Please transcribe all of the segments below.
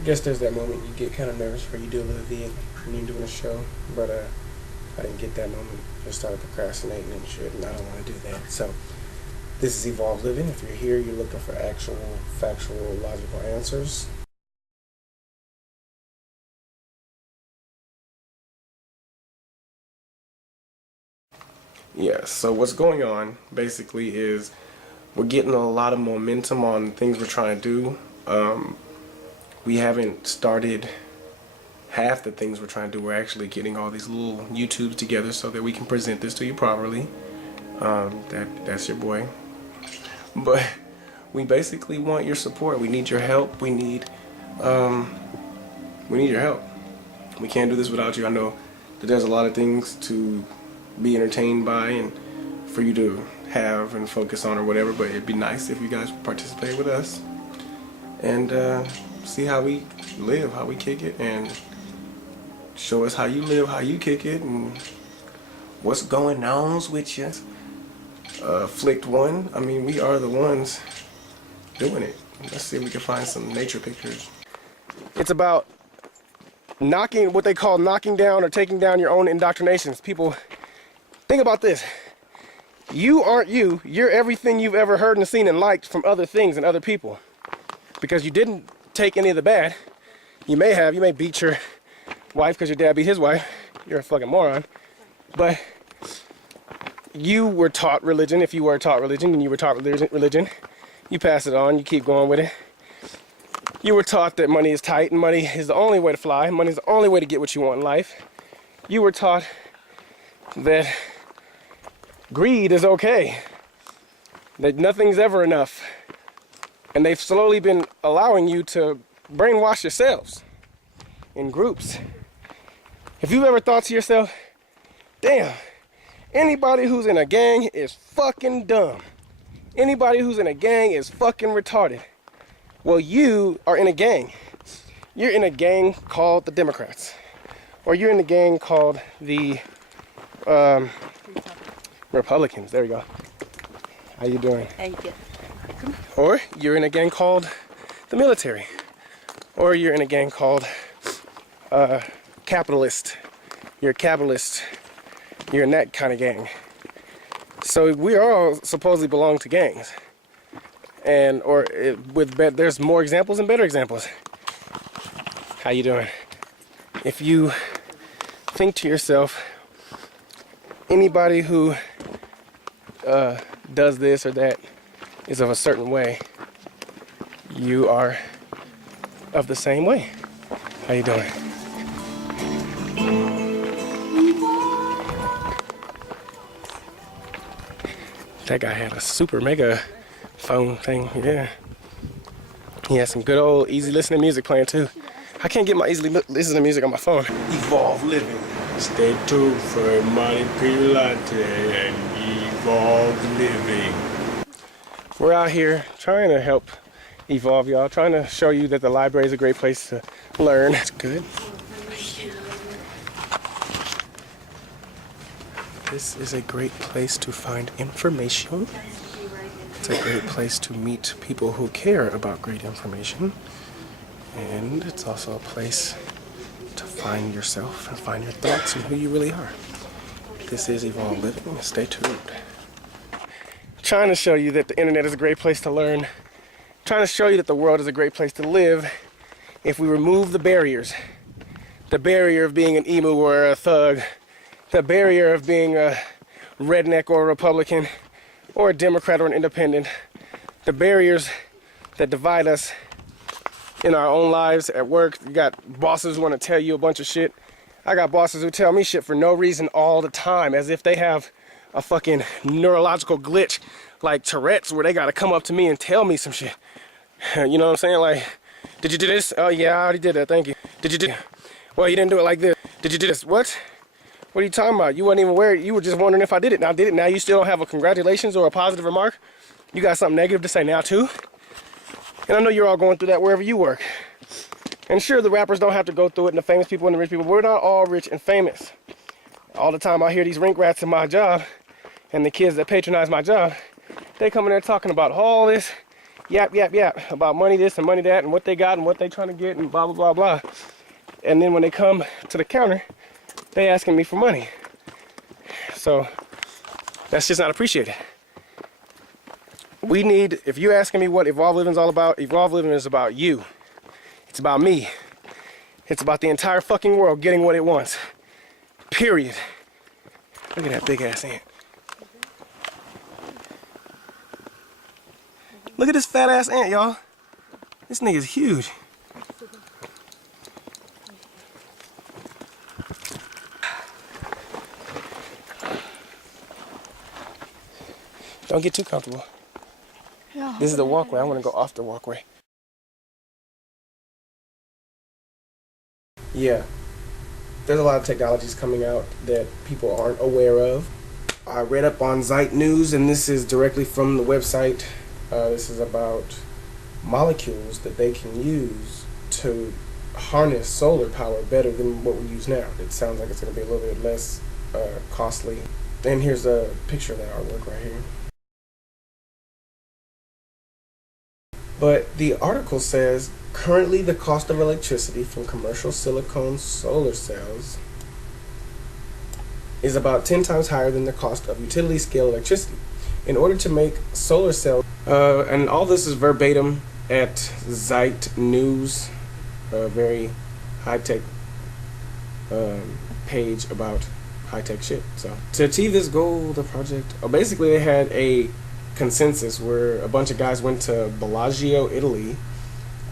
I guess there's that moment you get kind of nervous before you do a little vid when you're doing a show, but I didn't get that moment. Just started procrastinating and shit, and I don't want to do that. So this is Evolve Living. If you're here, you're looking for actual, factual, logical answers. Yeah, so what's going on basically is we're getting a lot of momentum on things we're trying to do. We haven't started half the things we're trying to do. We're actually getting all these little YouTubes together so that we can present this to you properly. That's your boy. But we basically want your support. We need your help. We need your help. We can't do this without you. I know that there's a lot of things to be entertained by and for you to have and focus on or whatever, but it'd be nice if you guys would participate with us and see how we live, how we kick it, and show us how you live, how you kick it, and what's going on with you. Flicked one, I mean, we are the ones doing it. Let's see if we can find some nature pictures. It's about knocking, what they call knocking down or taking down your own indoctrinations. People, think about this. You aren't you. You're everything you've ever heard and seen and liked from other things and other people. Because you didn't take any of the bad. You may beat your wife because your dad beat his wife. You're a fucking moron. But you were taught religion. If you were taught religion and you were taught religion, you pass it on, you keep going with it. You were taught that money is tight and money is the only way to fly. Money is the only way to get what you want in life. You were taught that greed is okay, that nothing's ever enough. And they've slowly been allowing you to brainwash yourselves in groups. If you've ever thought to yourself, damn, anybody who's in a gang is fucking dumb. Anybody who's in a gang is fucking retarded. Well, you are in a gang. You're in a gang called the Democrats. Or you're in a gang called the Republicans. There you go. How you doing? Thank you. Or you're in a gang called the military. Or you're in a gang called capitalist. You're a capitalist. You're in that kind of gang. So we all supposedly belong to gangs. And there's more examples and better examples. How you doing? If you think to yourself, anybody who does this or that is of a certain way, you are of the same way. How you doing? That guy had a super mega phone thing, yeah. He had some good old easy listening music playing too. I can't get my easily listening music on my phone. Evolve Living. Stay tuned for Monty P. Latte and Evolve Living. We're out here trying to help evolve y'all, trying to show you that the library is a great place to learn. It's good. This is a great place to find information. It's a great place to meet people who care about great information. And it's also a place to find yourself and find your thoughts and who you really are. This is Evolve Living. Stay tuned. Trying to show you that the internet is a great place to learn. Trying to show you that the world is a great place to live if we remove the barriers. The barrier of being an emu or a thug. The barrier of being a redneck or a Republican or a Democrat or an independent. The barriers that divide us in our own lives at work. You got bosses who want to tell you a bunch of shit. I got bosses who tell me shit for no reason all the time, as if they have a fucking neurological glitch like Tourette's, where they got to come up to me and tell me some shit. You know what I'm saying? Like, did you do this? Oh yeah, I already did that, thank you. Did you do? Well, you didn't do it like this. Did you do this? What? What are you talking about? You wasn't even aware. You were just wondering if I did it. Now I did it. Now you still don't have a congratulations or a positive remark? You got something negative to say now too? And I know you're all going through that wherever you work. And sure, the rappers don't have to go through it, and the famous people and the rich people, but we're not all rich and famous. All the time I hear these rink rats in my job and the kids that patronize my job, they come in there talking about all this yap, yap, yap about money this and money that and what they got and what they trying to get and blah, blah, blah, blah. And then when they come to the counter, they asking me for money. So that's just not appreciated. We need, if you're asking me what Evolve Living is all about, Evolve Living is about you. It's about me. It's about the entire fucking world getting what it wants. Period. Look at that big ass ant. Look at this fat ass ant, y'all. This nigga's huge. Don't get too comfortable. Yeah. This is the walkway. I want to go off the walkway. Yeah. There's a lot of technologies coming out that people aren't aware of. I read up on Zeit News, and this is directly from the website. This is about molecules that they can use to harness solar power better than what we use now. It sounds like it's going to be a little bit less costly. And here's a picture of that artwork right here. But the article says, currently the cost of electricity from commercial silicone solar cells is about 10 times higher than the cost of utility scale electricity. In order to make solar cells, and all this is verbatim at Zeit News, a very high-tech page about high-tech shit. So to achieve this goal, the project, basically they had a consensus where a bunch of guys went to Bellagio, Italy,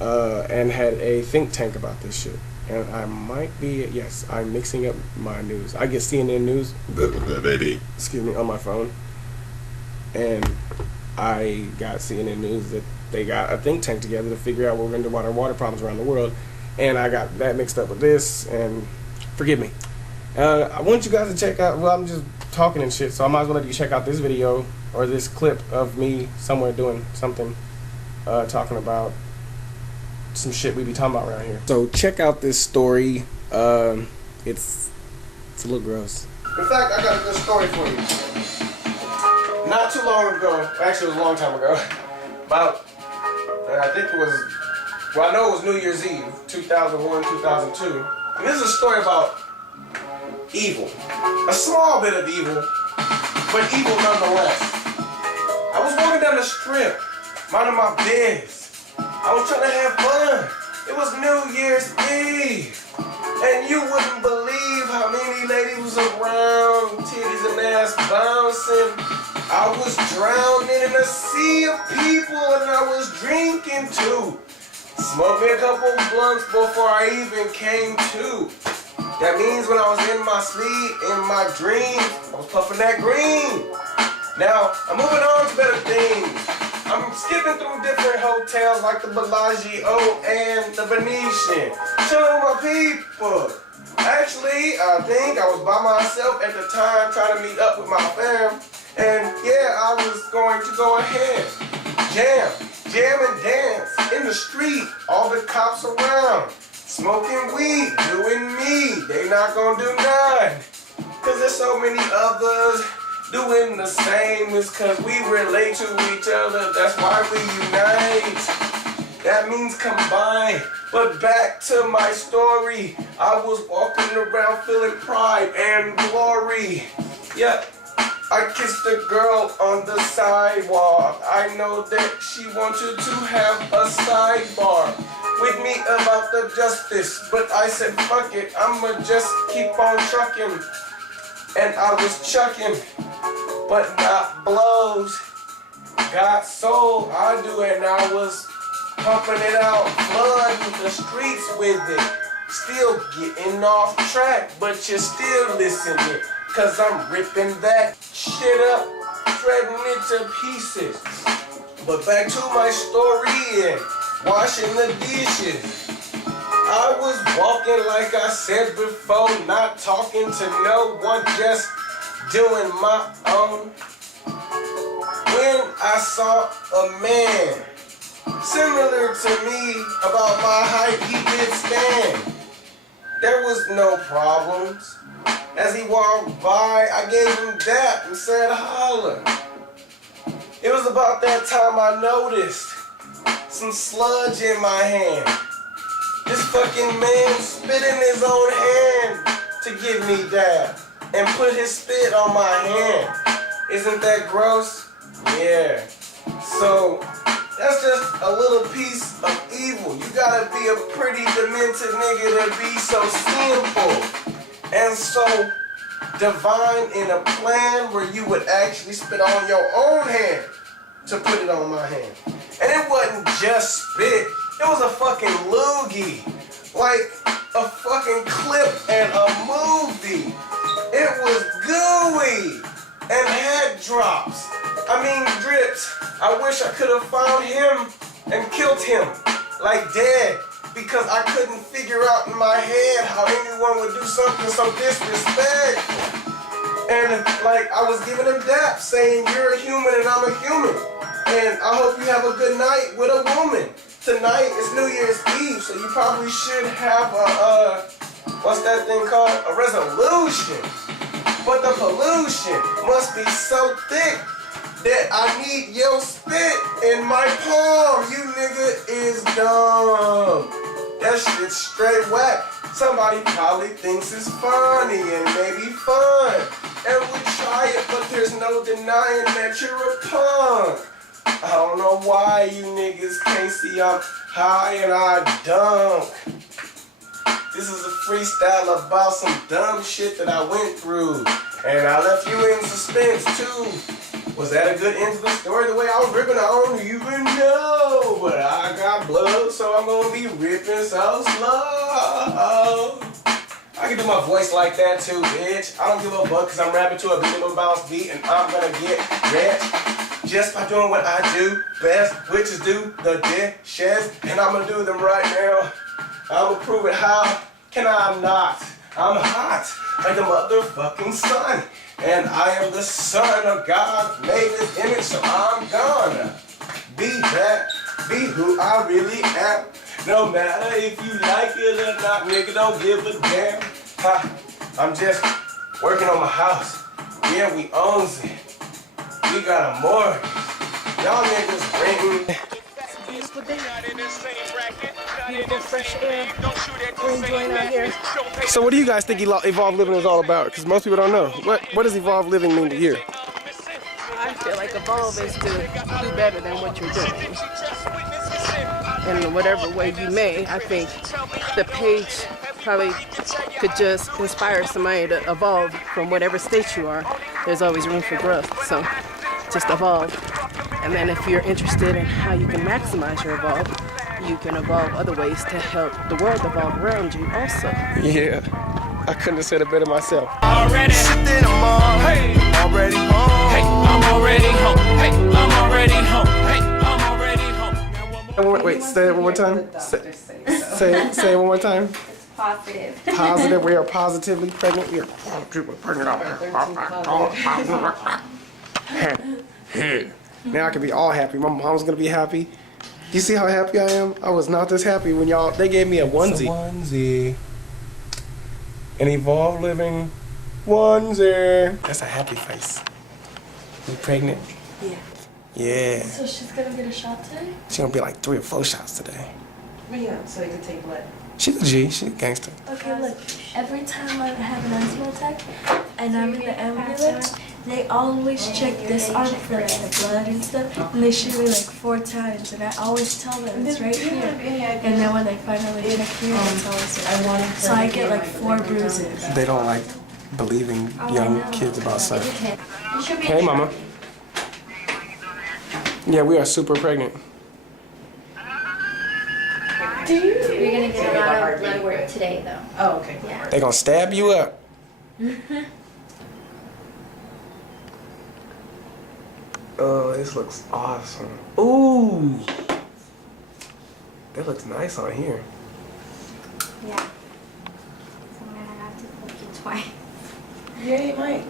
and had a think tank about this shit. And I might be, yes, I'm mixing up my news. I get CNN News, baby, excuse me, on my phone. And I got CNN News that they got a think tank together to figure out what we're going to do about our water problems around the world. And I got that mixed up with this, and forgive me. I want you guys to check out, well, I'm just talking and shit, so I might as well let you check out this video or this clip of me somewhere doing something, talking about some shit we be talking about around here. So check out this story. It's a little gross. In fact, I got a good story for you. Not too long ago, actually it was a long time ago, about, I think it was, well, I know it was New Year's Eve, 2001, 2002. And this is a story about evil. A small bit of evil, but evil nonetheless. I was walking down the strip, minding my biz. I was trying to have fun. It was New Year's Eve. And you wouldn't believe how many ladies was around, titties and ass bouncing. I was drowning in a sea of people and I was drinking too. Smoked me a couple blunts before I even came to. That means when I was in my sleep, in my dreams, I was puffing that green. Now, I'm moving on to better things. I'm skipping through different hotels like the Bellagio and the Venetian. Chilling with my people. Actually, I think I was by myself at the time trying to meet up with my fam. And yeah, I was going to go ahead. Jam and dance in the street. All the cops around. Smoking weed, doing me. They not gonna do none. Cause there's so many others doing the same. It's cause we relate to each other. That's why we unite. That means combine. But back to my story. I was walking around feeling pride and glory. Yep. I kissed a girl on the sidewalk. I know that she wanted to have a sidebar with me about the justice, but I said fuck it, I'ma just keep on trucking. And I was chucking, but not blows. Got soul, I do it, and I was pumping it out, flooding the streets with it. Still getting off track, but you're still listening. Cause I'm ripping that shit up, shredding it to pieces. But back to my story and washing the dishes. I was walking like I said before, not talking to no one, just doing my own. When I saw a man similar to me, about my height, he did stand. There was no problems. As he walked by, I gave him dap and said holla. It was about that time I noticed some sludge in my hand. This fucking man spit in his own hand to give me dab and put his spit on my hand. Isn't that gross? Yeah. So that's just a little piece of evil. You gotta be a pretty demented nigga to be so simple and so divine in a plan where you would actually spit on your own hand to put it on my hand. And it wasn't just spit, it was a fucking loogie. Like a fucking clip and a movie. It was gooey and had drops. I mean drips. I wish I could have found him and killed him, like dead, because I couldn't figure out in my head how anyone would do something so disrespectful. And like I was giving him dap, saying you're a human and I'm a human. And I hope you have a good night with a woman. Tonight is New Year's Eve, so you probably should have a, what's that thing called? A resolution. But the pollution must be so thick that I need your spit in my palm. You nigga is dumb. That shit's straight whack. Somebody probably thinks it's funny and maybe fun. And we try it, but there's no denying that you're a punk. I don't know why you niggas can't see I'm high and I dunk. This is a freestyle about some dumb shit that I went through. And I left you in suspense too. Was that a good end to the story? The way I was ripping, I don't even know. But I got blood, so I'm gonna be ripping so slow. I can do my voice like that too, bitch. I don't give a fuck because I'm rapping to a minimum bounce beat and I'm gonna get rich just by doing what I do best, which is do the dishes. And I'm gonna do them right now. I'm gonna prove it. How can I not? I'm hot like the motherfucking sun. And I am the son of God, made his image, so I'm gonna be that, be who I really am. No matter if you like it or not, nigga, don't give a damn. Ha, I'm just working on my house. Yeah, we owns it. We got a mortgage. Y'all niggas renting. Beautiful day. Beautiful fresh air. We're enjoying out here. So what do you guys think Evolve Living is all about? Because most people don't know. What does Evolve Living mean to you? I feel like Evolve is to do better than what you're doing. In whatever way you may, I think the page probably could just inspire somebody to evolve from whatever state you are. There's always room for growth, so just evolve. And then if you're interested in how you can maximize your evolve, you can evolve other ways to help the world evolve around you also. Yeah, I couldn't have said it better myself. Already sitting on, hey, already home. Hey, I'm already home. Hey, I'm already home. Hey, I'm already home. Wait, say it one more time. Say it one more time. Positive. Positive. We are positively pregnant. We are pregnant. Now I can be all happy. My mom's gonna be happy. You see how happy I am? I was not this happy when they gave me a onesie. An Evolve Living onesie. That's a happy face. You pregnant? Yeah. Yeah. So she's gonna get a shot today? She's gonna be like 3 or 4 shots today. Yeah, so you can take blood. She's a G. She's a gangster. Okay, look. Every time I have an asthma attack and I'm in the ambulance, they always check this arm for like the blood and stuff, and they shoot me like 4 times, and I always tell them it's right here. And then when they finally check here, it's always right. So I get like 4 bruises. They don't like believing young kids about stuff. Hey, mama. Yeah, we are super pregnant. You're gonna get a lot of blood work today, though. Oh, okay. Yeah. They gonna stab you up. Oh, this looks awesome. Ooh, that looks nice on here. Yeah. So I'm gonna have to flip you twice. Yeah, you might.